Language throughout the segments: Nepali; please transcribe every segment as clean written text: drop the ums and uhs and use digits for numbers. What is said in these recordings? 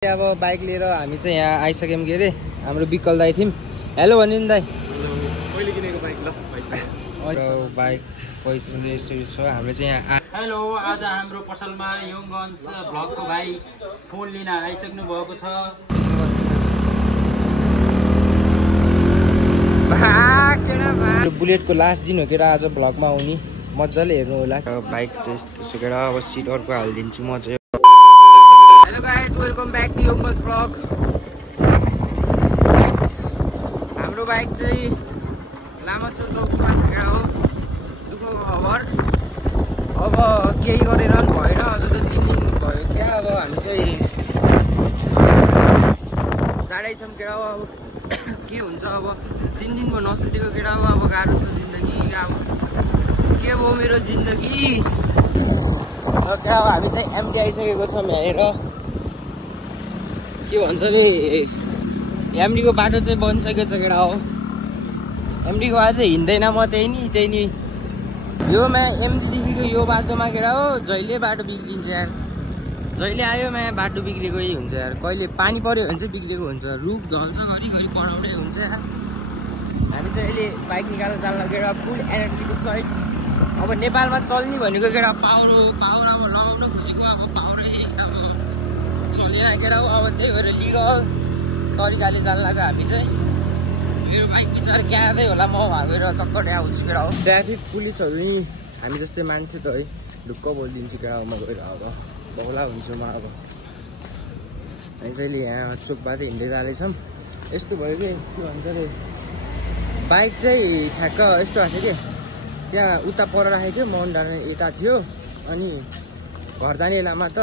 अब बाइक लिएर हामी चाहिँ यहाँ आइसक्यौँ के अरे हाम्रो विकल दाइ थियौँ। हेलो भन्नु नि दाइ। मैले किनेको बाइक ल बाइक पैसा यसरी छ हाम्रो चाहिँ यहाँ। हेलो, आज हाम्रो पसलमा यङगन्ज भ्लगको भाइ फोन लिन आइसक्नु भएको छ। बुलेटको लास्ट दिन हो के आज भ्लगमा आउने, मजाले हेर्नु होला। बाइक चाहिँ यस्तो सुकेर अब सिट अर्को हालिदिन्छु म चाहिँ। Hello guys, welcome back to यङगन्ज भ्लग। हाम्रो बाइक चाहिँ लामाचोक चौकीमा छ क्या हो, दुःखको खबर। अब केही गरेर पनि भएन, अझ त 3 दिन भयो क्या। अब हामी चाहिँ टाढै छौँ केटा हो। अब के हुन्छ, अब 3 दिन भयो नसुतेको केटा हो। अब गाह्रो छ जिन्दगी, अब के भयो मेरो जिन्दगी। क्या अब हामी चाहिँ एमडी आइसकेको छौँ यहाँनिर। के भन्छ नि, एमडीको बाटो चाहिँ बनिसकेको छ केटा हो। एमडीको बाटो चाहिँ हिँड्दैन, म त्यही नि यो मा एमडीदेखिको यो बाटोमा केटा हो जहिले बाटो बिग्रिन्छ यार। जहिले आयो मा बाटो बिग्रेकै हुन्छ यार। कहिले पानी पर्यो भने चाहिँ बिग्रेको हुन्छ, रुख ढल्छ, घरिघरि पढाउनै हुन्छ यार। हामी चाहिँ अहिले बाइक निकालेर जान केटा फुल एनर्जीको सहित। अब नेपालमा चल्ने भनेको केटा पावर हो। पावर अब लगाउन खोजेको अब पावरै अब चलेन केटा हो। अब त्यही भएर लिगल तरिकाले जान लाग्यो हामी चाहिँ। मेरो बाइक बिचार क्यादै होला, म वहाँ गएर टक्कर आउँछु केटा हो। ट्राफिक पुलिसहरू नि हामी जस्तै मान्छे त है, ढुक्क बोलिदिन्छु केटा हो। म गएर अब बौला हुन्छु म। अब हामी चाहिँ यहाँ चोकबाट हिँड्दै जाँदैछौँ। यस्तो भयो कि के भन्छ अरे, बाइक चाहिँ ठ्याक्क यस्तो भएको थियो कि त्यहाँ उता पर राखेको थियो, माउन्ट डाँडा यता थियो। अनि घर जाने बेलामा त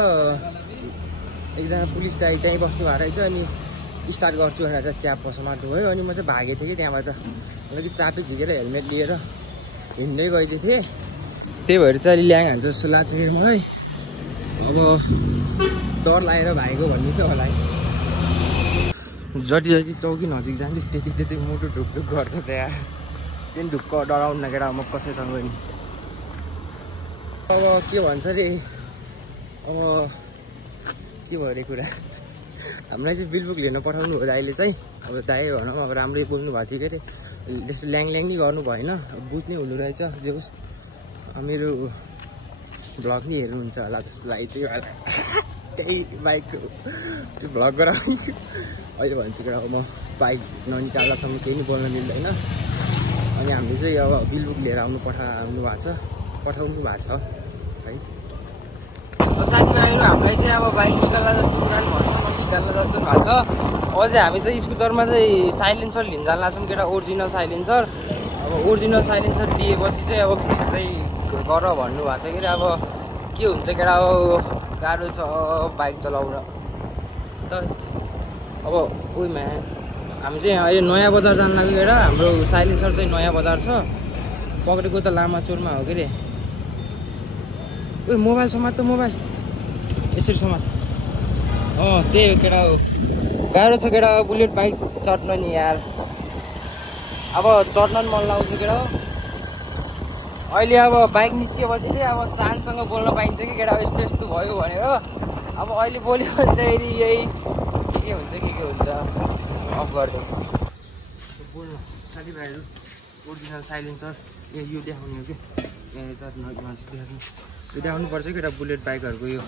एकजना पुलिस दाइ त्यहीँ बस्नु भएको रहेछ। अनि स्टार्ट गर्छु भनेर चाहिँ च्याप समात्नु भयो। अनि म चाहिँ भागेको थिएँ कि त्यहाँबाट। अलिकति चापै झिकेर हेलमेट लिएर हिँड्दै गइदिएको थिएँ। त्यही भएर चाहिँ ल्याङ हान्छ जस्तो लाग्छ कि मलाई। अब डर लागेर भागेको भन्ने त होला है। जति जति चौकी नजिक जान्छु त्यति मुटु ढुकढुक गर्छ त्यहाँ। त्यही ढुक्क डराउनु नगेर म कसैसँग नि। अब के भन्छ अरे, अब के भयो अरे कुरा, हामीलाई चाहिँ बिलबुक लिन पठाउनु हो अहिले चाहिँ। अब दाइ भनौँ अब राम्रै बोल्नु भएको थियो के अरे, त्यस्तो ल्याङ नि गर्नु भएन, बुझ्नै हुनु रहेछ। जे होस् मेरो भ्लग नि हेर्नुहुन्छ होला जस्तो लाग्छ यो त्यही बाइकको त्यो भ्लग गराउने। अहिले भन्छु कि अब म बाइक ननिकाल्दासम्म केही नि बोल्न मिल्दैन। अनि हामीले चाहिँ अब बिलबुक लिएर पठाउनु भएको छ है। साथीभाइहरू हामीलाई चाहिँ अब बाइक निकाल्दा जस्तो कुरा नि भन्छ, निकाल्दा जस्तो भएको छ। अझै हामी चाहिँ स्कुटरमा चाहिँ साइलेन्सर लिन जान लाग्छौँ केटा, ओरिजिनल साइलेन्सर। अब ओरिजिनल साइलेन्सर दिएपछि चाहिँ अब फिर्दै गर भन्नुभएको छ कि अब के हुन्छ केटा हो, गाह्रो छ बाइक चलाउन त। अब उहीमा हामी चाहिँ अहिले नयाँ बजार जान लाग्यो केटा। हाम्रो साइलेन्सर चाहिँ नयाँ बजार छ, पक्रेको त लामाचोरमा हो के अरे। उयो मोबाइल समात त, मोबाइल यसरी समात। त्यही हो केटा हो, गाह्रो छ केटा हो बुलेट बाइक चढ्न नि यार। अब चढ्न पनि मन लाउँछ केटा हो। अहिले अब बाइक निस्किएपछि चाहिँ अब सानसँग बोल्न पाइन्छ कि केटा यस्तो यस्तो भयो भनेर। अब अहिले बोल्यो भने त यही के हुन्छ अफ गरिदिउँ बोल्न। साथीभाइहरू ओरिजिनल साइलेन्सर यो देखाउने हो कि यो देखाउनुपर्छ केटा। बुलेट बाइकहरूको यो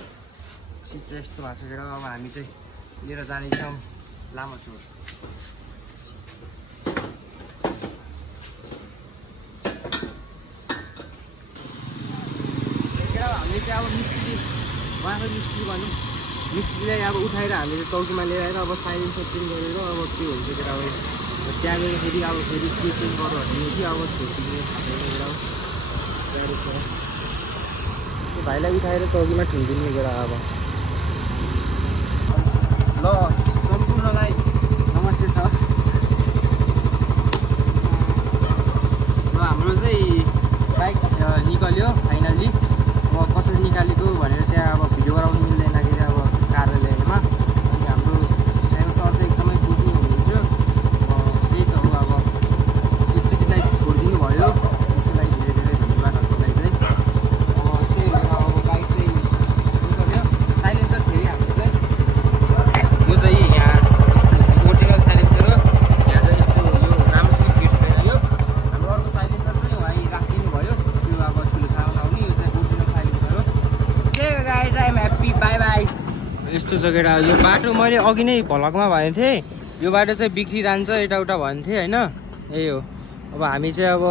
सिट चाहिँ यस्तो भएको छ केटा। अब हामी चाहिँ लिएर जानेछौँ लामाचोक। हामीले चाहिँ अब मिस्त्री उहाँको मिस्त्री भनौँ, मिस्त्रीलाई अब उठाएर हामीले चौकीमा ल्याएर अब साइलेन्सर चेन्ज गरेर अब के हुन्छ केटा हो। त्यहाँ गएर फेरि अब फेरि के चेन्ज गर भन्ने कि अब छोडिदिने खाँदैन केटा हो। त्यो भाइलाई उठाएर चौकीमा ठुल्दिने केटा। अब ल सम्पूर्णलाई नमस्ते छ। र हाम्रो चाहिँ बाइक निकाल्यो फाइनल्ली। अब कसरी निकालेको भनेर त्यहाँ अब भिडियो गराउनु मिल्दैन कि अब कार्यालयमा। अनि हाम्रो त्यहाँको सर चाहिँ एकदमै बुझ्नु हुनुहुन्थ्यो। त्यही त हो, अब एकचोटिलाई छोडिदिनु भयो, त्यसको लागि धेरै धेरै धन्यवाद हजुरलाई चाहिँ। त्यही हो, अब बाइक चाहिँ निकाल्यो साइलेन्सर फेरि हाम्रो चाहिँ केटा यो बाटो मैले अघि नै भ्लगमा भनेको थिएँ यो बाटो चाहिँ बिग्रिरहन्छ यताउता भन्थेँ होइन यही हो अब हामी चाहिँ अब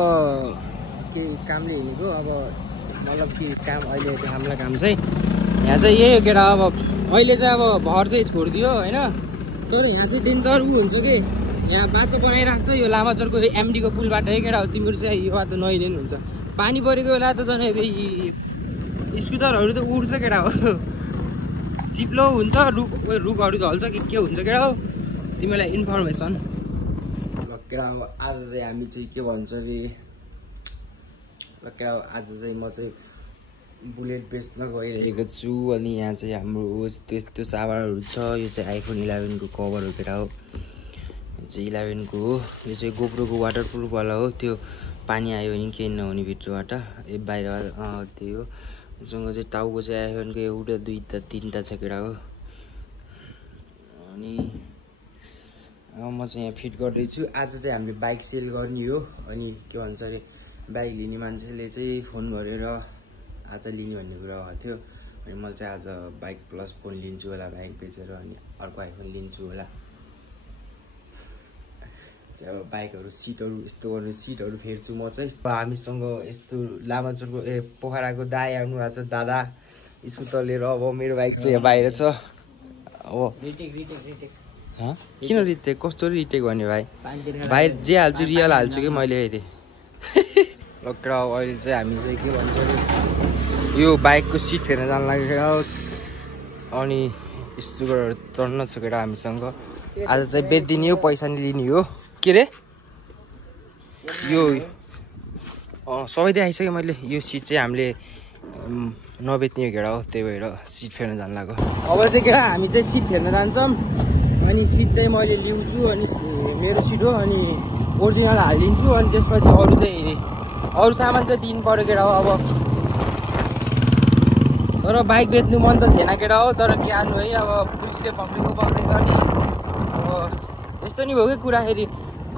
के कामले हिँडेको अब मतलब कि काम अहिले हामीलाई काम चाहिँ यहाँ चाहिँ यही हो केटा अब अहिले चाहिँ अब भर चाहिँ छोडिदियो होइन तर यहाँ चाहिँ डेन्जर हुन्छ कि यहाँ बाटो बनाइरहेको छ यो लामाचोरको एमडीको पुलबाट है केटा हो तिम्रो चाहिँ यो बाटो नहिँडेन हुन्छ पानी परेको बेला त झन् स्कुटरहरू त उड्छ केटा हो चिप्लो हुन्छ रुखहरू ढल्छ के हुन्छ केटा हो तिमीलाई इन्फर्मेसन ल केटा हो आज चाहिँ हामी चाहिँ के भन्छ अरे ल केटा हो आज चाहिँ म चाहिँ बुलेट बेच्न गइरहेको छु अनि यहाँ चाहिँ हाम्रो त्यो सामानहरू छ यो चाहिँ आइफोन 11 को कभर हो केटा हो यो चाहिँ 11 को हो यो चाहिँ गोप्रोको वाटरप्रुफवाला हो त्यो पानी आयो भने केही नहुने भित्रबाट बाहिर त्यही हो सँग चाहिँ टाउको चाहिँ आइफोनको एउटा दुईवटा तीनवटा छ केटा हो अनि म चाहिँ यहाँ फिट गर्दैछु आज चाहिँ हामीले बाइक सेल गर्ने हो अनि के भन्छ अरे बाइक लिने मान्छेले चाहिँ फोन गरेर आज लिने भन्ने कुरा भएको थियो अनि मैले चाहिँ आज बाइक प्लस फोन लिन्छु होला बाइक बेचेर अनि अर्को आइफोन लिन्छु होला चाहिँ अब बाइकहरू सिटहरू यस्तो गर्नु सिटहरू फेर्छु म चाहिँ हामीसँग यस्तो लामाचोरको पोखराको दाई आउनु भएको छ दादा स्कुटर लिएर अब मेरो बाइक चाहिँ यहाँ बाहिर छ अब किन रिटेक कस्तो रिटेक भन्यो भाइ बाहिर जे हाल्छु रियल हाल्छु कि मैले अहिले लक्रा अहिले चाहिँ हामी चाहिँ के भन्छ यो बाइकको सिट फेर्न जानु लागेको अनि स्टुकरहरू तर्न छ केटा हामीसँग आज चाहिँ बेचिदिने हो पैसा नि लिने हो के रे यो सबै देखाइसकेँ मैले यो सिट चाहिँ हामीले नबेच्ने हो केटा हो त्यही भएर सिट फेर्न जानु लाग्यो अब चाहिँ केटा हामी चाहिँ सिट फेर्न जान्छौँ अनि सिट चाहिँ मैले ल्याउँछु अनि मेरो सिट हो अनि ओरिजिनल हालिदिन्छु अनि त्यसपछि अरू सामान चाहिँ दिनु पऱ्यो केटा हो अब तर बाइक बेच्नु मन त थिएन केटा हो तर के हाल्नु है अब पुलिसले पक्रेको अनि अब यस्तो नि भयो कि कुराखेरि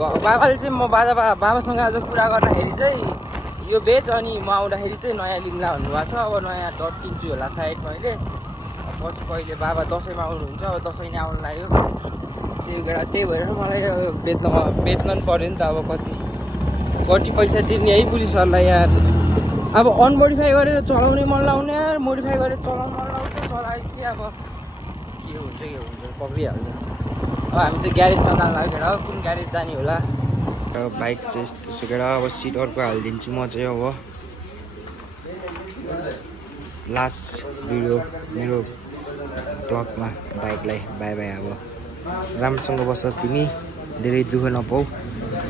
बाबाले चाहिँ म बाबासँग आज कुरा गर्दाखेरि चाहिँ यो बेच अनि म आउँदाखेरि चाहिँ नयाँ लिम्ला भन्नुभएको छ अब नयाँ डट किन्छु होला सायद मैले पछि कहिले बाबा दसैँमा आउनुहुन्छ अब दसैँ नै आउनु लाग्यो त्यही भएर मलाई बेच्न पनि पऱ्यो नि त अब कति पैसा तिर्ने है पुलिसहरूलाई यार अब अनमोडिफाई गरेर चलाउने मन लाउने यार मोडिफाई गरेर चलाउनु मन लाउँछ चलायो कि अब के हुन्छ पक्रिहाल्छ अब हामी चाहिँ ग्यारेजमा जानु लागेर कुन ग्यारेज जाने होला बाइक चाहिँ यस्तो सुकेर अब सिट अर्को हालिदिन्छु म चाहिँ अब लास्ट भिडियो मेरो ब्लगमा बाइकलाई बाई बाई अब राम्रोसँग बस्छ तिमी धेरै दुःख नपाऊ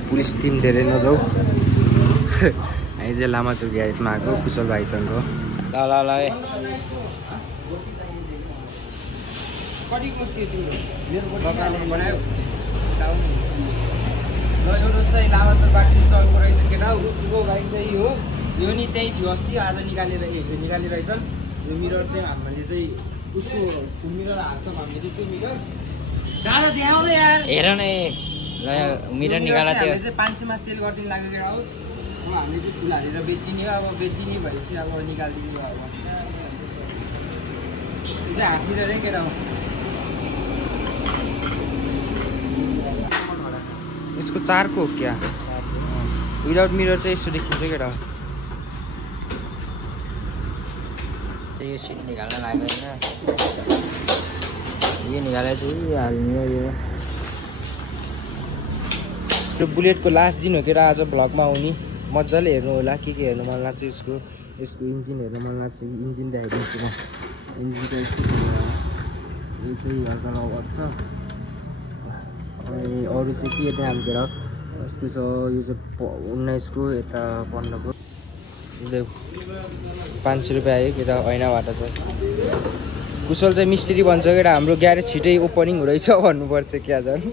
पुलिस तिमी धेरै नजाऊ हामी चाहिँ लामाचोर ग्यारेजमा आएको कुशल भाइसँग ल चाहिँ लामाचोरबाट चल्को रहेछ केटा उसको गाडी चाहिँ हो यो नि त्यही थियो अस्ति आज निकालिरहेछन् यो मिरर चाहिँ हामीले चाहिँ उसको मिरर हाल्छौँ हामीले चाहिँ त्यो मिरर दादा देखाउनु यार हेर न मिरर निकाला त्यो चाहिँ 500 मा सेल गरिदिनु लाग्यो केटा हो अब हामीले चाहिँ फुल हालेर बेचिदिने हो अब बेचिदिने भएपछि अब निकालिदिनु हो अब चाहिँ हात मिररै केटा हो यसको 4 को हो क्या विदाउट मिरर चाहिँ यस्तो देखिन्छ केटा यो सिट निकाल्न लाग्दैन यो निकालेर चाहिँ हाल्ने यो बुलेटको लास्ट दिन हो केटा आज भ्लगमा आउने मजाले हेर्नु होला के हेर्नु मन लाग्छ यसको इन्जिन हेर्नु मन लाग्छ इन्जिन देखाइदिन्छु म इन्जिनको यो चाहिँ हल्का लवर छ अनि अरू चाहिँ के त्यहाँ हाल्छ यस्तो छ यो चाहिँ 19 को यता 15 को 500 रुपियाँ आयो केटा ऐनाबाट छ कुशल चाहिँ मिस्त्री भन्छ केटा हाम्रो ग्यारेज छिटै ओपनिङ हुँदैछ भन्नुपर्छ क्या झन्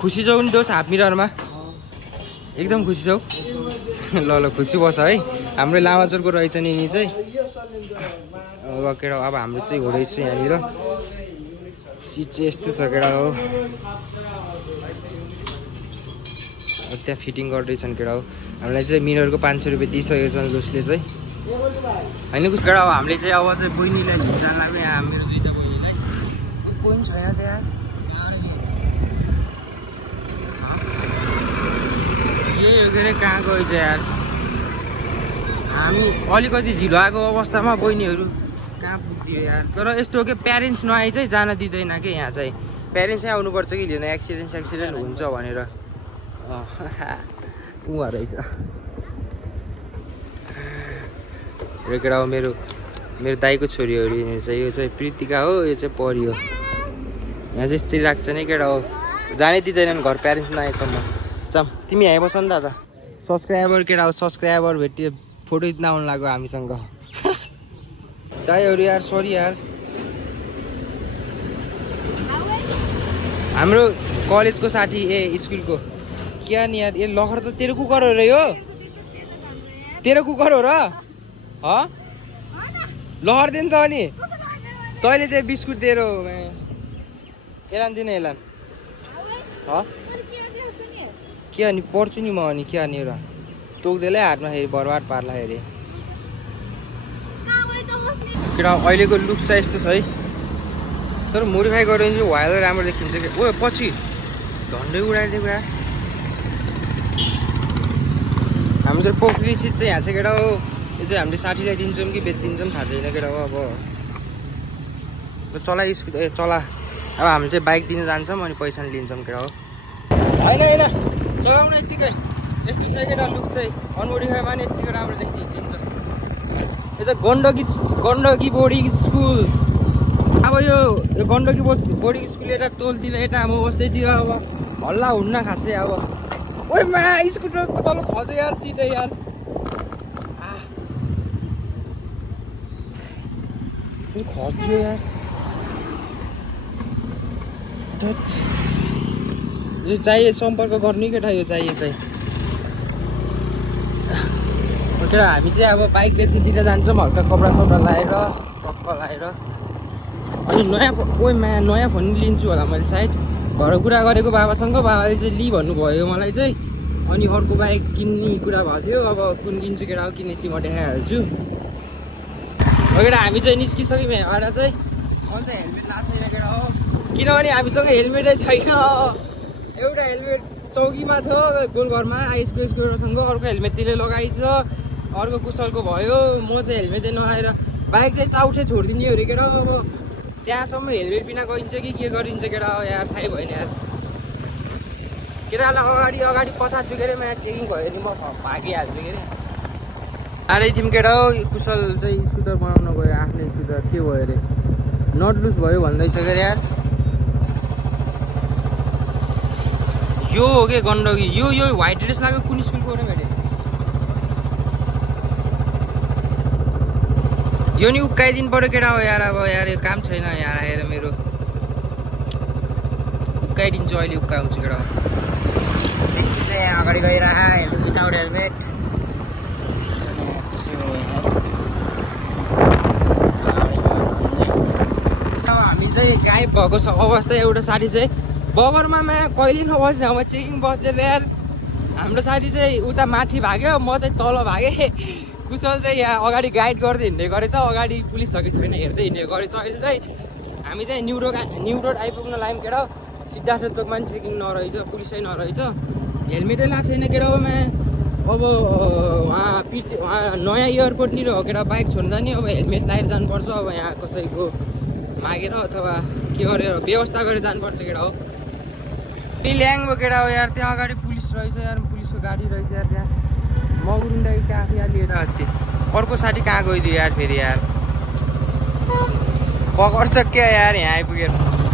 खुसी छौ नि दोस्त हाफ मिररमा एकदम खुसी छौ ल खुसी बस है हाम्रो लामाचोरको रहेछ नि यिनी चाहिँ केटा अब हाम्रो चाहिँ हुँदैछ यहाँनिर सिट चाहिँ यस्तो छ केटा हो त्यहाँ फिटिङ गर्दैछन् केटा हो हामीलाई चाहिँ मिररको 500 रुपियाँ दिइसकेको छ जसले चाहिँ होइन कुछ अब हामीले चाहिँ अब चाहिँ बहिनीलाई जान लाग्यो यहाँ मेरो दुईवटा बहिनीलाई कोही पनि छैन त्यहाँ के अरे कहाँ गयो चाहिँ यार हामी अलिकति ढिलो आएको अवस्थामा बहिनीहरू कहाँ पुग्थ्यो यार तर यस्तो हो कि प्यारेन्ट्स नआए चाहिँ जान दिँदैन कि यहाँ चाहिँ प्यारेन्ट्सै आउनुपर्छ कि लिन एक्सिडेन्ट हुन्छ भनेर उहाँ रहेछ यो केटा हो मेरो दाइको छोरीहरू चाहिँ यो चाहिँ प्रीतिका हो यो चाहिँ परी हो यहाँ चाहिँ यस्तै राख्छ नि केटा हो जानै दिँदैनन् घर प्यारेन्ट्स नआएसम्म जाम तिमी यहाँ बस नि दादा सब्सक्राइबर केटा हो सब्सक्राइबर भेटियो फोटो इतना आउनु लाग्यो हामीसँग दाइहरू यार सरी यार हाम्रो कलेजको साथी स्कुलको क्या नि यार ये लखर त तेरो कुकर हो र यो तेरो कुकर हो र लहर दिन त अनि तैँले चाहिँ बिस्कुट दिएर एलान दिन एलान के अनि पढ्छु नि म अनि के अनि एउटा तोक्दैलै हातमा फेरि बर्बाद पार्दाखेरि केटा अहिलेको लुक चाहिँ यस्तो छ है तर मोडिफाई गर्यो भने चाहिँ वाइल राम्रो देखिन्छ कि ओ पछि झन्डै उडाइदिएको यार हाम्रो चाहिँ पोखरी सिट चाहिँ यहाँ चाहिँ केटा हो यो चाहिँ हामीले साथीलाई दिन्छौँ कि बेचिदिन्छौँ थाहा छैन केटा हो अब चला अब हामी चाहिँ बाइक दिन जान्छौँ अनि पैसा लिन्छौँ केटा हो होइन चलाउनु यत्तिकै यस्तो चाहिँ केटा लुक चाहिँ अनमोडिफाईमा नि यत्तिकै राम्रो देखिन्छ यो चाहिँ गण्डकी बोर्डिङ स्कुल अब यो गण्डकी बोर्डिङ स्कुल यता तोलतिर यता म बस्दैतिर अब हल्ला हुन्न खासै अब ओइ मा स्कुटरको तल खस्यो यार सिटै यार खस्यो यार यो चाहिए सम्पर्क गर्नु केटा यो चाहिए चाहिँ केटा हामी चाहिँ अब बाइक बेच्नुतिर जान्छौँ हल्का कपडा सपडा लगाएर टक्क लगाएर अनि नयाँ फोन लिन्छु होला मैले सायद घर कुरा गरेको बाबासँग बाबाले चाहिँ लि भन्नुभयो मलाई चाहिँ अनि अर्को बाइक किन्ने कुरा भएको थियो अब कुन किन्छु केटा हो किनेपछि म देखाइहाल्छु केटा हामी चाहिँ निस्किसक्यौँ यहाँबाट चाहिँ अन्त हेलमेट लाएको छैन केटा हो किनभने हामीसँग हेलमेटै छैन एउटा हेलमेट चौकीमा छ गोलघरमा आइसकोसँग अर्को हेलमेट त्यसले लगाइछ अर्को कुशलको भयो म चाहिँ हेलमेटै नलाएर बाइक चाहिँ चाउठे छोडिदिने हो अरे केटा अब त्यहाँसम्म हेलमेट बिना गइन्छ कि के गरिन्छ केटा हो यार थाहै भएन यार केटालाई अगाडि पथा छु के अरे म चेकिङ भयो भने म भागिहाल्छु के अरे आरै थियौँ केटा हो कुशल चाहिँ स्कुटर बनाउन गयो आफ्नै स्कुटर के भयो अरे नट लुज भयो भन्दैछ के यार यो हो कि गण्डकी यो व्हाइट ड्रेस लाग्यो कुन स्कुलको हो मैले यो नि उक्काइदिनु पर्यो केटा हो यार अब यार यो काम छैन यहाँ आएर मेरो उक्काइदिन्छु अहिले उक्काउँछु केटा हो चाहिँ अगाडि गएर हेलमेट विदाउट हेलमेट हामी चाहिँ गायब भएको छ अवस्था एउटा साथी चाहिँ बगरमा कहिले नबस्ने अब चेकिङ बस्दै यार हाम्रो साथी चाहिँ उता माथि भाग्यो म चाहिँ तल भागेँ कुशल चाहिँ यहाँ अगाडि गाइड गर्दै हिँड्ने गरेछ अगाडि पुलिस छ कि छैन हेर्दै हिँड्ने गरेछ अहिले चाहिँ हामी चाहिँ न्यु रोड आइपुग्न लाग्यौँ केटा सिद्धार्थ चोकमा पनि चेकिङ नरहेछ पुलिसै नरहेछ हेलमेटै लाएको छैन केटा अब वहाँ नयाँ एयरपोर्टनिर हो केटा बाइक छोड्नु जाने अब हेलमेट लगाएर जानुपर्छ अब यहाँ कसैको मागेर अथवा के गरेर व्यवस्था गरेर जानुपर्छ केटा हो ल्याङ्गो केटा हो यार त्यहाँ अगाडि पुलिस रहेछ यार पुलिसको गाडी रहेछ यार त्यहाँ मगुरुन्डाकी काफी यहाँ लिएर अस्ति अर्को साथी कहाँ गइदियो यार फेरि यार पकड्छ क्या यार यहाँ आइपुगेर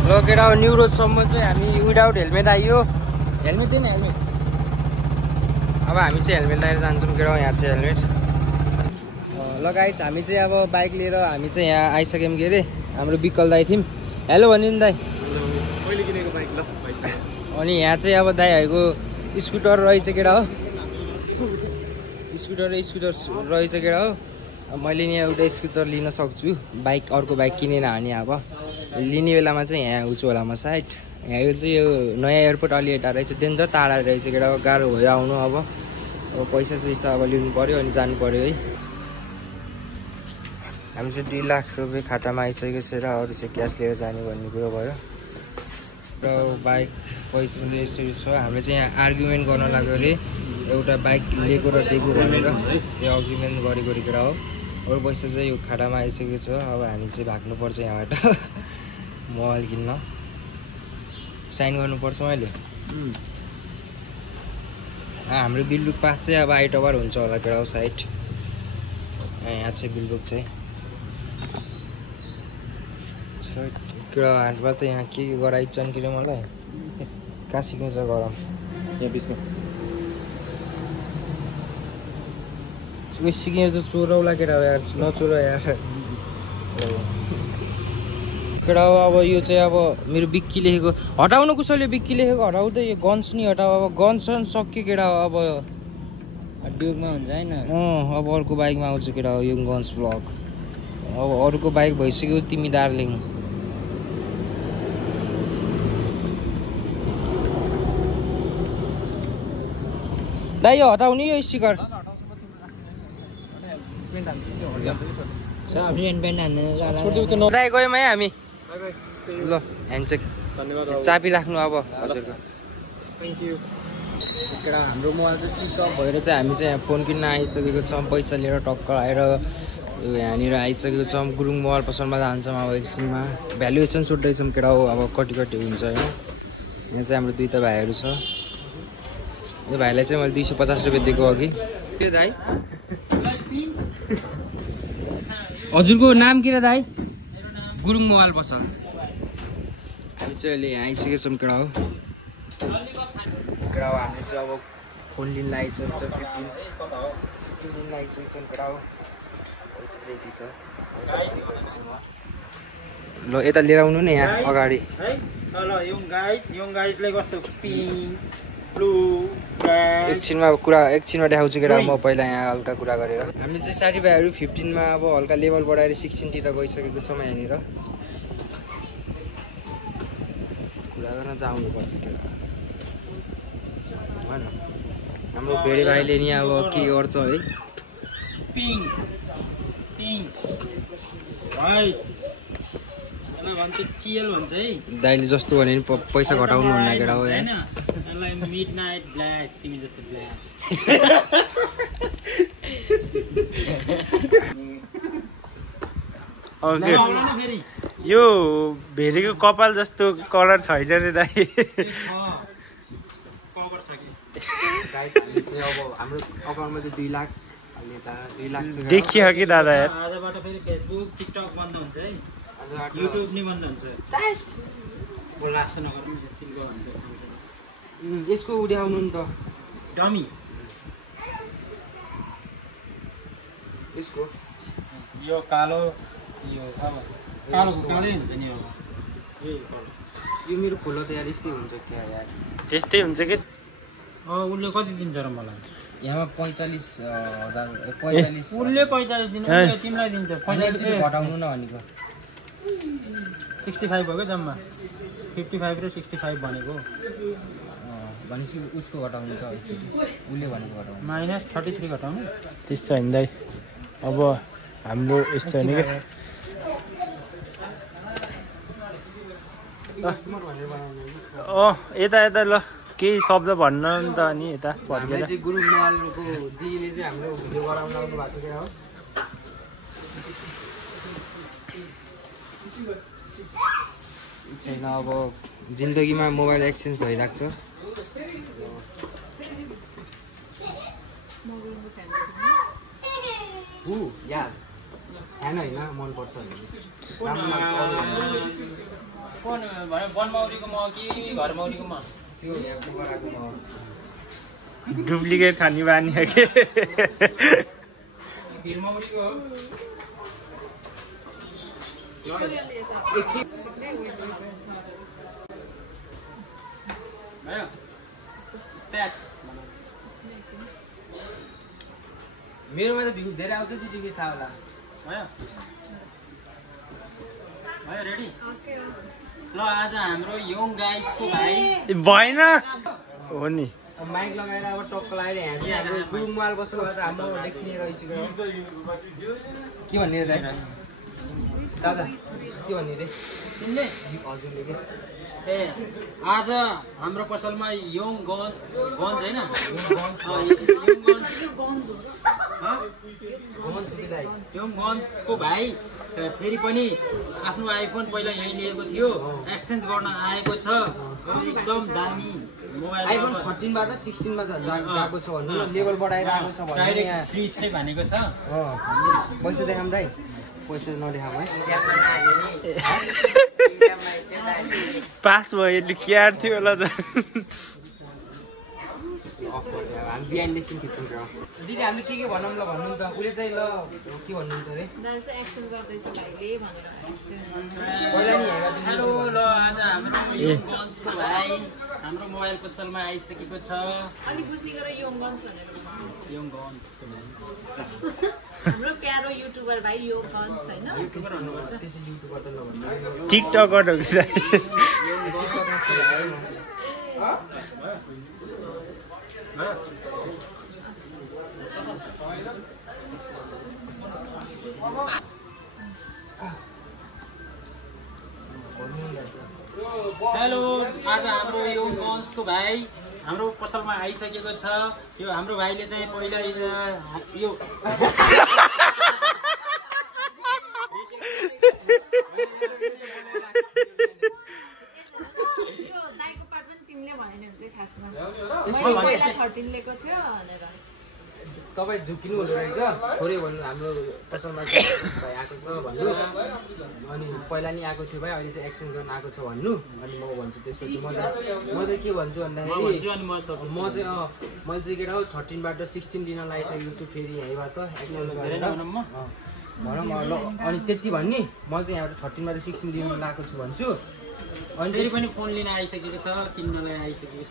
ल केटा हो न्यु रोडसम्म चाहिँ हामी विदाउट हेलमेट आइयो हेलमेट दिएन हेलमेट अब हामी चाहिँ हेलमेट लगाएर जान्छौँ केटा यहाँ चाहिँ हेलमेट लगाइछ हामी चाहिँ अब बाइक लिएर हामी चाहिँ यहाँ आइसक्यौँ के अरे हाम्रो विकल दाइ थियौँ हेलो भन्यो नि दाइ मैले किनेको बाइक ल अनि यहाँ चाहिँ अब दाइहरूको स्कुटर रहेछ केटा हो स्कुटर रहेछ केटा हो मैले नि एउटा स्कुटर लिन सक्छु बाइक अर्को बाइक किनेन भने अब लिने बेलामा चाहिँ यहाँ आउँछु होला म साइड यहाँ यो चाहिँ यो नयाँ एयरपोर्ट अलि यता रहेछ डेन्जर टाढा रहेछ केटा गाह्रो भयो आउनु अब पैसा चाहिँ अब लिनु पऱ्यो अनि जानु पऱ्यो है हामी चाहिँ 2 लाख रुपियाँ खातामा आइसकेको छ र अरू चाहिँ क्यास लिएर जाने भन्ने कुरो भयो र बाइक पैसा चाहिँ यसरी छ। हामीले चाहिँ यहाँ आर्गुमेन्ट गर्न लाग्यो अरे एउटा बाइक लिएको र दिएको भनेर यो आर्गुमेन्ट गरेको कुरा हो। अरू पैसा चाहिँ यो खातामा आइसकेको छ। अब हामी चाहिँ भाग्नुपर्छ यहाँबाट मोबाइल किन्न। साइन गर्नुपर्छ मैले। हाम्रो बिलबुक पास चाहिँ अब आइतबार हुन्छ होला केटा साइड। यहाँ चाहिँ बिलबुक चाहिँ केटा हाटमा त यहाँ के गराइछन् कि मलाई कहाँ सिक्नु छ गरम यहाँ बिचमा उयो सिक्ने त चोरौला केटा हो यार नचोर यार केटा हो। अब यो चाहिँ अब मेरो बिक्की लेखेको हटाउनु कसैले बिक्की लेखेको हटाउँदै यो गन्स नि हटाऊ। अब गन्स सक्यो केटा हो। अब ड्युकमा हुन्छ हैन। अब अर्को बाइकमा आउँछ केटा हो यो गन्स ब्लग। अब अरूको बाइक भइसक्यो तिमी दार्लिङ। दाइ यो हटाउने यो स्टिकर दाइ गयौँ है हामी। ल ह्यान्डसेक चाबी राख्नु अब हजुरको। हाम्रो मोबाइल चाहिँ स्विच अफ भएर चाहिँ हामी चाहिँ यहाँ फोन किन्न आइसकेको छौँ। पैसा लिएर टक्क आएर यहाँनिर आइसकेको छौँ। गुरुङ मोबाइल पसलमा जान्छौँ अब एकछिनमा। भ्यालुएसन सोध्दैछौँ केटा हो अब कति कति हुन्छ होइन। यहाँ चाहिँ हाम्रो 2 भाइहरू छ। यो भाइलाई चाहिँ मैले 250 रुपियाँ दिएको अघि। के दाइ हजुरको नाम के रे दाइ? गुरुङ मोबाइल पसल। हामी चाहिँ अहिले यहाँ आइसकेको छौँ केटा हो। केटा हो हामीले चाहिँ अब फोन लिन लागिसकेको छ 15 लिन लागिसकेको छौँ केटा हो। ल यता लिएर आउनु नि यहाँ अगाडि। ल यङ गाइजलाई कस्तो पिङ्क ब्लू एकछिनमा देखाउँछु केटा म पहिला यहाँ हल्का कुरा गरेर। हामी चाहिँ साथीभाइहरू 15 मा अब हल्का लेभल बढाएर 16 तिर गइसकेको छौँ यहाँनिर। कुरा गर्न चाहिँ आउनुपर्छ केटा होइन। हाम्रो भेडे भाइले नि अब के गर्छ है। पिङ्क व्हाइट भन्छ टिएल भन्छ है। दाइले जस्तो भने नि पैसा घटाउनु हुन्न केटा हो हैन। यसलाई मिडनाइट ब्ल्याक तिमी जस्तो ब्ल्याक। ओके यो भेरीको कपाल जस्तो कलर छैन रे दाइ। कभर छ कि गाइस हामी चाहिँ अब हाम्रो अकाउन्टमा चाहिँ 2 लाख यता 2 लाख छ। देखियो कि दादा यार आजबाट फेरि फेसबुक टिकटक बन्द हुन्छ है। युट्युब नि बन्द हुन्छ। बोला जस्तो नगर्नु सिल्को भन्छ। यसको उड्याउनु नि त डमी यसको यो कालो यो अब कालै हुन्छ नि अब यो मेरो खोलो त यार यस्तै हुन्छ क्या यार। त्यस्तै हुन्छ कि उसले कति दिन्छ र मलाई? यहाँ 45,000 45 उसले 45 दिनु तिमीलाई दिन्छ 45 घटाउनु न भनेको 65 भयो जम्मा 55 र 65 भनेको भनेपछि उसको घटाउनु त उसले भनेको घटाउनु -33 घटाउनु त्यस्तो होइन दाइ। अब हाम्रो यस्तो होइन कि यता यता ल केही शब्द भन्न नि त अनि यता फर्केर चाहिँ गुरुङ मोबाइलको दिदीले चाहिँ हाम्रो भिडियो गराउन आउनु भएको छ क्या हो। छैन अब जिन्दगीमा मोबाइल एक्सचेन्ज भइरहेको छ। यास फ्यान होइन मनपर्छ बनमौरीको म कि घरमौरीको म त्यो यहाँ गराएको म डुप्लिकेट खाने बानी हो कि घरमौरीको हो। मेरोमा त भ्युज धेरै आउँछ तिमीले थाहा होला। भयो रेडी? ल आज हाम्रो यङ गाइजको भाइ भएन हो नि माइक लगाएर अब टक्क लगाएर यहाँ चाहिँ हाम्रो गुरुङ मोबाइल बस्नु त हाम्रो देखिने रहेछ के भन्ने दाइ दादा के भन्ने रे तिमीले हजुरले के ए आज हाम्रो पसलमा यङ गन्ज होइन यङ गन्जको भाइ फेरि पनि आफ्नो आइफोन पहिला यहीँ लिएको थियो एक्सचेन्ज गर्न आएको छ एकदम दामी मोबाइल आइफोन 13 बाट 16 मा गएको छ भन्नु लेभल बढाएर आएको छ भन्नु डाइरेक्ट 3 स्टेप भनेको छ पैसा देखाम दाइ पैसा नदेखाम है पास भयो केयर थियो होला झन् हामी बिहाइन्ड द सिन खिच्छौँ दिदी हामीले के भनौँ ल भन्नु त उसले चाहिँ ल के भन्नुहुन्छ अरे दाल चाहिँ एक्सन गर्दैछ भाइले भनेर पहिला नि हेरेर हेलो ल आज हाम्रो यङ गन्जको भाइ हाम्रो मोबाइल पसलमा आइसकेको छ अलि बुझ्ने गरेर यङ गन्स भनेर यङ गन्जको भाइ हाम्रो प्यारो युट्युबर भाइ यो गन्स हैन युट्युबर हुनुपर्छ त्यसै युट्युबबाट नभन्नु टिकटकर हो कि हेलो आज हाम्रो यङ गन्जको भाइ हाम्रो पसलमा आइसकेको छ यो हाम्रो भाइले चाहिँ पहिला यो दाइको पार्ट पनि तिमीले भनेन हुन्छ खासमा यसमा पहिला 13 लिएको थियो भनेर तपाईँ झुकिनु हुँदो रहेछ थोरै भन्नु हाम्रो पसलमा भाइ आएको छ भन्नु अनि पहिला नि आएको थियो भाइ अहिले चाहिँ एक्सचेन्ज गर्न आएको छ भन्नु अनि म भन्छु त्यसपछि म चाहिँ के भन्छु भन्दाखेरि मैले चाहिँ केटा हो 13 बाट 16 दिन लागिसकेको छु फेरि यहीँबाट एक्सचेन्ज गरेर भनौँ ल अनि त्यति भन्ने म चाहिँ यहाँबाट 13 बाट 16 दिन लगाएको छु भन्छु अनि फेरि पनि फोन लिन आइसकेको छ किन्नलाई आइसकेको छ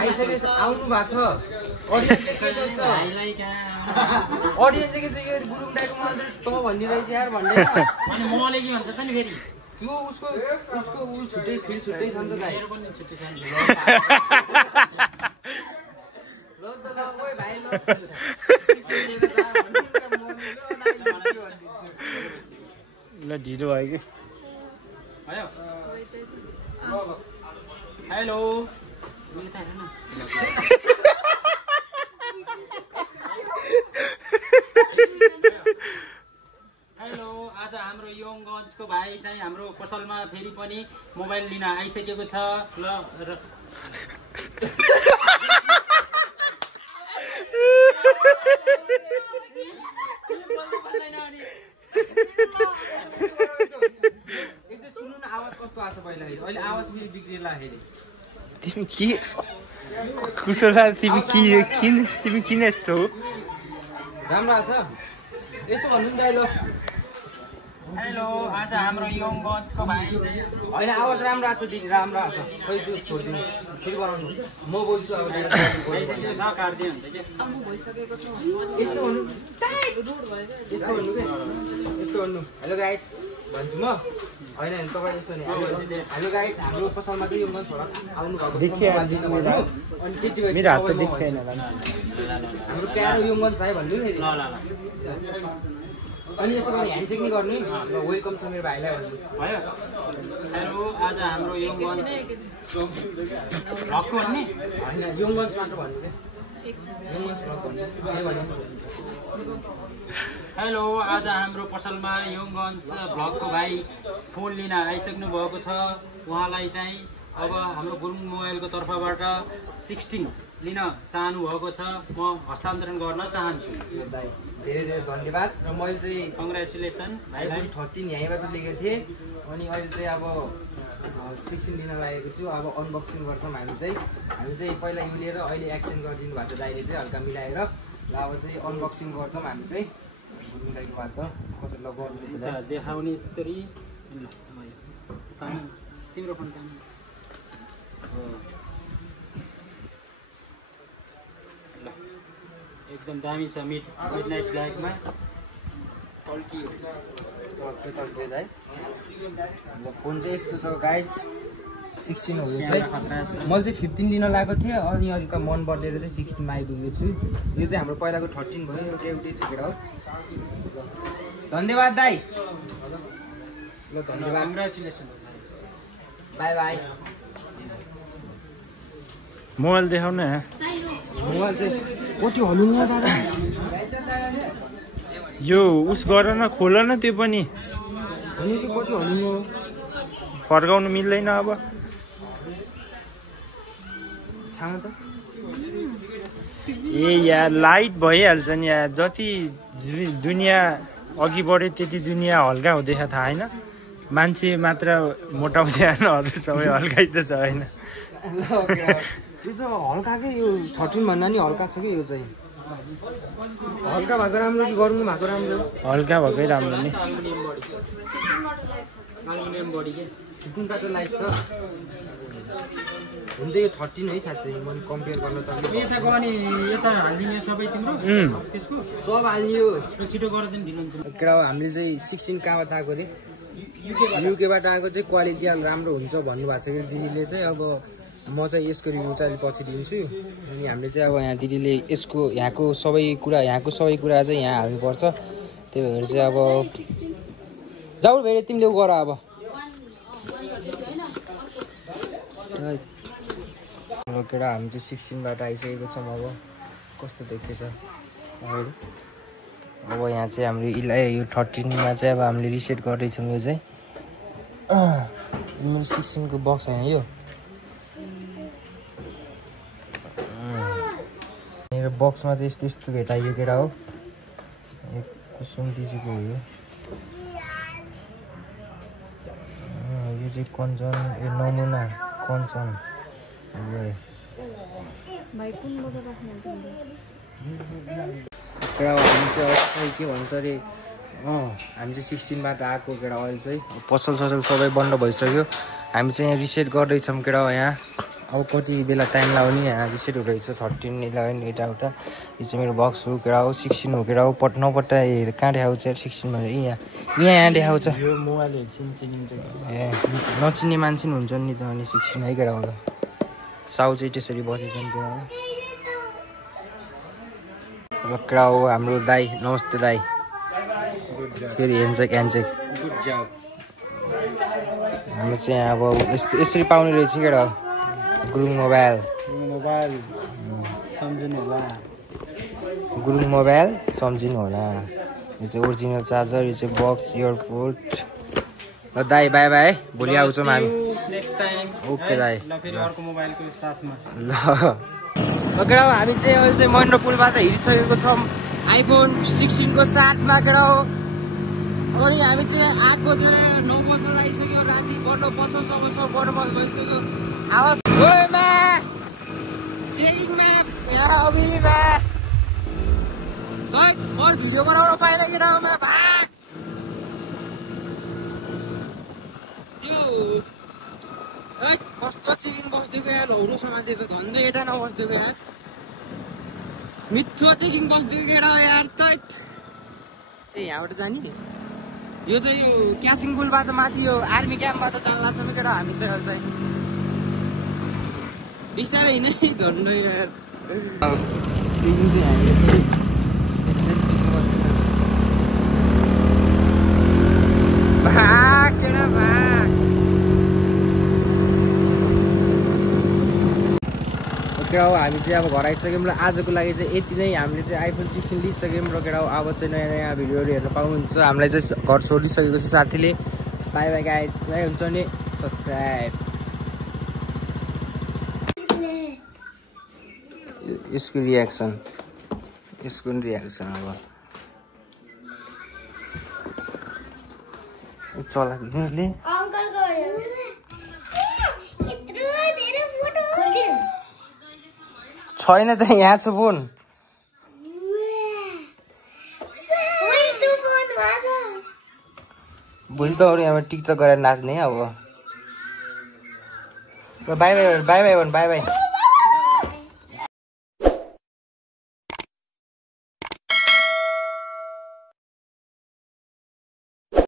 आइसकेको छ आउनु भएको छ भाइलाई कहाँ अडियन्स चाहिँ के छ यो गुरुङ दाइको मान्छे त भन्ने रहेछ यार भन्दैन अनि मले के भन्छ त नि फेरि त्यो उसको ऊ छुट्टै फिल छुट्टै छ नि त भाइ मेरो पनि छुट्टै छ नि ल त ल ओए भाइ ल ल ढिलो भयो कि भयो हेलो हेलो आज हाम्रो यङ गन्जको भाइ चाहिँ हाम्रो पसलमा फेरि पनि मोबाइल लिन आइसकेको छ ल सुन्नु न आवाज कस्तो आएको छ पहिला अहिले आवाज फेरि बिग्रेला हेरे तिमी के कुशला तिमी किन यस्तो हो राम्रो आएको छ यसो भन्नु नि दाइ ल हेलो आज हाम्रो यङ गन्जको भाइ चाहिँ होइन आवाज राम्रो आएको छ दिदी राम्रो आएको छ खै त्यो छोडिदिनु फेरि बनाउनु म बोल्छु अब आइसकेको छ काट्दै हुन्छ कि आउनु भइसकेको छ यस्तो भन्नु रोड भयो यस्तो भन्नु के यस्तो भन्नु हेलो गाइड्स भन्छु म होइन तपाईँ यसो नि हेलो गाइड्स हाम्रो पसलमा चाहिँ यो छोरा आउनु भएको अनि त्यति मेरो हात त देखिएन हाम्रो प्यारो योगन्ज भाइ भन्नु नि ल ल अनि यसो गर्नु ह्यान्डसेक नि गर्नु वेलकम छ मेरो भाइलाई भन्नु भयो हेलो आज हाम्रो यङ गन्ज भक्कु भन्ने होइन योगन्ज मात्र भन्नु के योगन्ज भ्लग भन्नु जे भन्नु हेलो आज हाम्रो पसलमा यङ गन्ज भ्लगको भाइ फोन लिन आइसक्नु भएको छ उहाँलाई चाहिँ अब हाम्रो गुरुङ मोबाइलको तर्फबाट 16 लिन चाहनु भएको छ म हस्तान्तरण गर्न चाहन्छु धेरै धेरै धन्यवाद र मैले चाहिँ कङ्ग्रेचुलेसन भाइलाई 13 यहीँबाट लिएको थिएँ अनि अहिले चाहिँ अब 16 लिन लागेको छु अब अनबक्सिङ गर्छौँ हामी चाहिँ पहिला यो लिएर अहिले एक्सचेन्ज गरिदिनु भएको छ दाइले चाहिँ हल्का मिलाएर ल अब चाहिँ अनबक्सिङ गर्छौँ हामी चाहिँ गुरुङदाइको बात त कसरी लगाउनु देखाउने स्तरी तिम्रो फोन एकदम दामी छ मिडनाइट ब्ल्याकमा टल्की है फोन चाहिँ यस्तो छ गाइड्स 16 हो यो चाहिँ मैले चाहिँ 15 दिन लागेको थिएँ अनि अलिक मन बदलेर चाहिँ 16 मा आइपुगेको छु यो चाहिँ हाम्रो पहिलाको 13 भयो एउटा एउटै छेकेर हो धन्यवाद दाइ ल धन्यवाद, कङ्ग्रेचुलेसन। By by. मोबाइल देखाउ न। मोबाइल चाहिँ कति हलुङ हो दादा? यो उस गर न, खोल न त्यो पनि। अनि त्यो कति हलुङ हो? फर्काउनु मिल्दैन अब। छाम त ए यार लाइट भइहाल्छ नि यार। जति दुनियाँ अघि बढ्यो त्यति दुनियाँ हल्का हुँदैछ, थाहा होइन? मान्छे मात्र मोटाउँदै आएन, अरू सबै हल्कै त छ होइन? यो त हल्काकै, यो 13 भन्दा नि हल्का छ कि यो चाहिँ। हल्का भएको राम्रो कि गरौँ भएको राम्रो? हल्का भएकै राम्रो नि। एल्युमिनियम बडी के कुन काटो लाइट छ? हुन त यो 13 है साँच्चै, मैले कम्पेयर गर्न त। यता गयो नि, यता हालिदिने सबै तिम्रो त्यसको सब हालियो। छिटो गरेर दिन ढिलो हुन्छ। केटा हामीले चाहिँ 16 कहाँबाट आएको अरे? युकेबाट आएको चाहिँ क्वालिटी राम्रो हुन्छ भन्नुभएको छ कि दिदीले चाहिँ। अब म चाहिँ यसको रिभ्यू चाहिँ पछि दिन्छु। अनि हामीले चाहिँ अब यहाँ दिदीले यसको यहाँको सबै कुरा चाहिँ यहाँ हाल्नुपर्छ। त्यही भएर चाहिँ अब जाऊ भेडे, तिमीले गर अब। केटा हामी चाहिँ 16बाट आइसकेको छौँ। अब कस्तो देखिएछ अब यहाँ चाहिँ हाम्रो यो 13मा चाहिँ अब हामीले रिसेट गर्दैछौँ। यो चाहिँ मेरो 16 को बक्स यहाँ यो मेरो बक्समा चाहिँ यस्तो यस्तो भेटाइयो केटा हो। कुसुम दिजुको हो यो चाहिँ कञ्चन, यो नमुना कञ्चन। केटा हामी चाहिँ के भन्छ अरे, हामी चाहिँ 16बाट आएको केटा। अहिले चाहिँ पसल ससल सबै बन्द भइसक्यो। हामी चाहिँ यहाँ रिसेट गर्दैछौँ केटा। यहाँ अब कति बेला टाइम लाग्यो नि, यहाँ रिसेट हुँदैछ 13, 11 यताउता। यो चाहिँ मेरो बक्स हो केटा हो, 16 हो केटा हो। नपट्टा कहाँ देखाउँछ 16 भनेर? यहाँ देखाउँछ। यो मोबाइल चिनिन्छ ए नचिन्ने मान्छे हुन्छ नि त। अनि 16 है केटा हो। साउ चाहिँ त्यसरी बसेछन् केटा हो। केटा हो हाम्रो दाई, नमस्ते दाई। फेरि ह्यान्डसेक। गुड जब। हाम्रो चाहिँ अब यसरी पाउने रहेछ केटा हो। गुरुङ मोबाइल सम्झिनु होला। गुरुङ मोबाइल सम्झिनु होला। यो चाहिँ ओरिजिनल चार्जर, यो चाहिँ बक्स, इयरपोर्ट। ल दाई बाई बाई, भोलि आउँछौँ हामी। Next time. ओके दाई। ल फेरि अर्को मोबाइलको साथमा। ल केटा हो हामी चाहिँ अहिले चाहिँ महेन्द्र पुलबाट हिँडिसकेको छौँ आइफोन 16 को साथमा केटा हो। अनि हामी चाहिँ 8 बजेर 9 बजेर आइसक्यो। राति बन्द पसल सबै सब बन्द भइसक्यो। आवाज ओएमा चेकिङमा यहाँ अभिमा तै म भिडियो बनाउन पाएन केटामा भाग। त्यो ए कस्तो चेकिङ बस्दिएको यार, लौरो समातेको धन्दै एटा नबस्दिएको यार। मिठो चेकिङ बस्दिएको केटा यार। तैत ए यहाँबाट जाने यो चाहिँ यो क्यासिङ पुलबाट माथि यो आर्मी क्याम्पबाट जान्ला छ केटा। हामी चाहिँ अहिले चाहिँ बिस्तारै हिँड्नै धन्दै यार। चेकिङ चाहिँ हामीले चाहिँ भाग केटा भाग। केटा हो हामी चाहिँ अब घर आइसक्यौँ र आजको लागि चाहिँ यति नै। हामीले चाहिँ आइफोन 16 लिइसक्यौँ र केटा हो अब चाहिँ नयाँ नयाँ भिडियोहरू हेर्न पाउनुहुन्छ। हामीलाई चाहिँ घर छोडिसकेको छ साथीले। बाई बाई गाइस, नै हुन्छ नि सब्सक्राइब। यसको रियाक्सन अब चलाले छैन त यहाँ छ फोन। भोलि त अरू यहाँ टिकटक गरेर नाच्ने अब। By by by by by by.